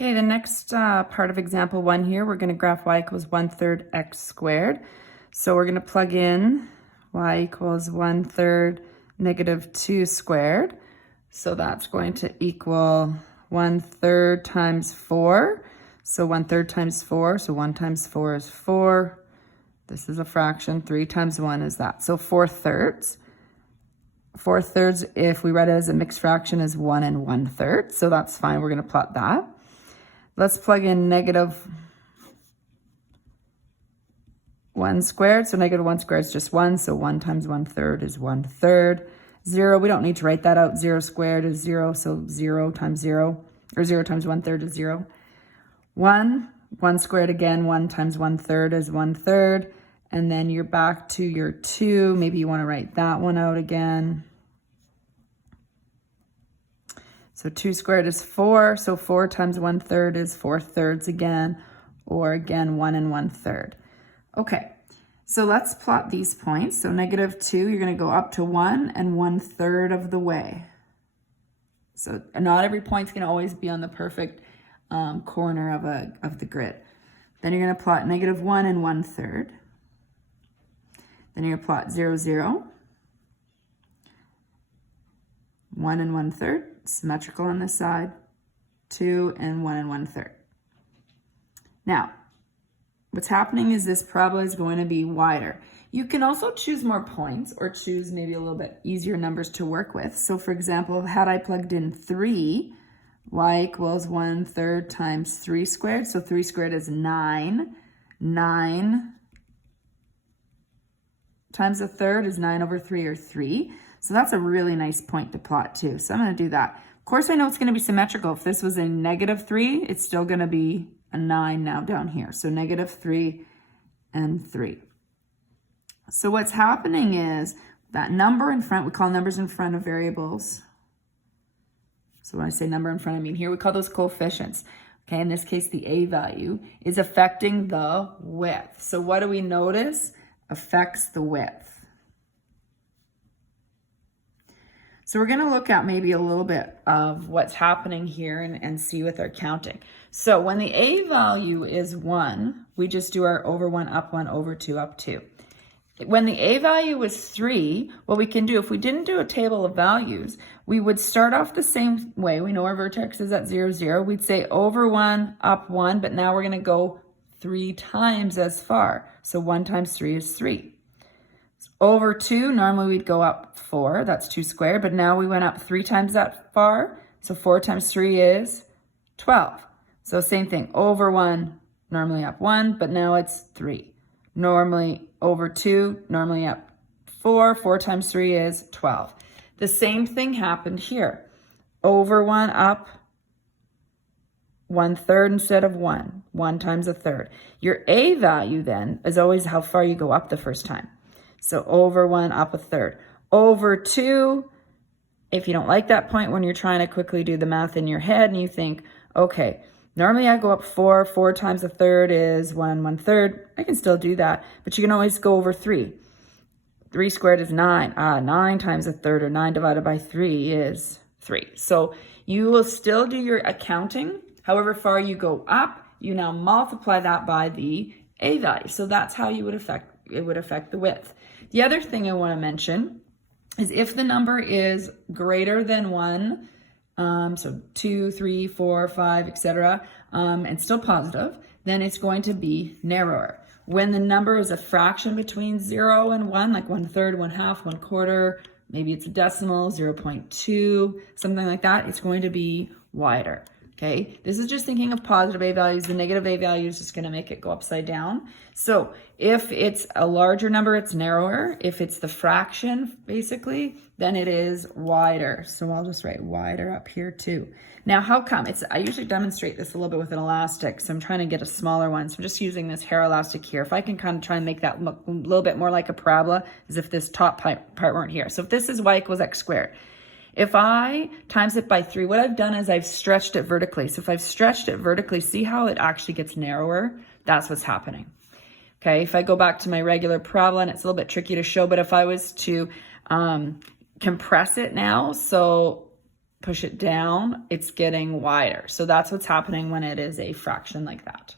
Okay, the next part of example 1 here, we're going to graph y equals 1/3 x squared. So we're going to plug in y equals 1/3 -2 squared. So that's going to equal 1/3 times 4. So 1/3 times 4, so 1 times 4 is 4. This is a fraction. 3 times 1 is that. So 4/3. 4/3, if we read it as a mixed fraction, is 1 and 1/3. So that's fine. We're going to plot that. Let's plug in -1 squared. So -1 squared is just 1. So 1 times 1/3 is 1/3. 0, we don't need to write that out. 0 squared is 0. So 0 times 0, or 0 times 1/3 is 0. 1 squared again. 1 times 1/3 is 1/3. And then you're back to your 2. Maybe you want to write that one out again. So 2 squared is 4, so 4 times 1/3 is 4/3 again, or again 1 and 1/3. Okay, so let's plot these points. So -2, you're going to go up to 1 and 1/3 of the way. So not every point's going to always be on the perfect corner of the grid. Then you're going to plot -1 and 1/3. Then you're going to plot 0, 0. 1 and 1/3, symmetrical on this side, 2 and 1 and 1/3. Now, what's happening is this parabola is going to be wider. You can also choose more points or choose maybe a little bit easier numbers to work with. So for example, had I plugged in 3, y equals 1/3 times 3 squared. So 3 squared is 9. 9 times 1/3 is 9 over 3, or 3. So that's a really nice point to plot too. So I'm going to do that. Of course, I know it's going to be symmetrical. If this was a -3, it's still going to be a 9 now down here. So -3 and 3. So what's happening is that number in front, we call numbers in front of variables. So when I say number in front, I mean here we call those coefficients. Okay, in this case, the a value is affecting the width. So what do we notice? Affects the width. So we're going to look at maybe a little bit of what's happening here and see with our counting. So when the a value is 1, we just do our over 1, up 1, over 2, up 2. When the a value is 3, what we can do, if we didn't do a table of values, we would start off the same way. We know our vertex is at 0, 0. We'd say over 1, up 1, but now we're going to go 3 times as far. So 1 times 3 is 3. Over 2, normally we'd go up 4, that's 2 squared, but now we went up 3 times that far, so 4 times 3 is 12. So same thing, over 1, normally up 1, but now it's 3. Normally over 2, normally up 4, 4 times 3 is 12. The same thing happened here. Over 1, up 1/3 instead of 1, 1 times 1/3. Your a value then is always how far you go up the first time. So over 1, up 1/3. Over 2, if you don't like that point when you're trying to quickly do the math in your head and you think, okay, normally I go up 4, 4 times 1/3 is 1 and 1/3. I can still do that, but you can always go over 3. 3 squared is 9. 9 times 1/3, or 9 divided by 3 is 3. So you will still do your accounting. However far you go up, you now multiply that by the a value. So that's how you would affect the width. The other thing I want to mention is if the number is greater than 1, so 2, 3, 4, 5, etc., and still positive, then it's going to be narrower. When the number is a fraction between 0 and 1, like 1/3, 1/2, 1/4, maybe it's a decimal, 0.2, something like that, it's going to be wider. Okay, this is just thinking of positive a values. The negative a value is just going to make it go upside down. So if it's a larger number, it's narrower. If it's the fraction, basically, then it is wider. So I'll just write wider up here too. Now, how come? I usually demonstrate this a little bit with an elastic, so I'm trying to get a smaller one. So I'm just using this hair elastic here. If I can kind of try and make that look a little bit more like a parabola, as if this top part weren't here. So if this is y equals x squared, if I times it by 3, what I've done is I've stretched it vertically. So if I've stretched it vertically, see how it actually gets narrower? That's what's happening. Okay, if I go back to my regular parabola, and it's a little bit tricky to show, but if I was to compress it now, so push it down, it's getting wider. So that's what's happening when it is a fraction like that.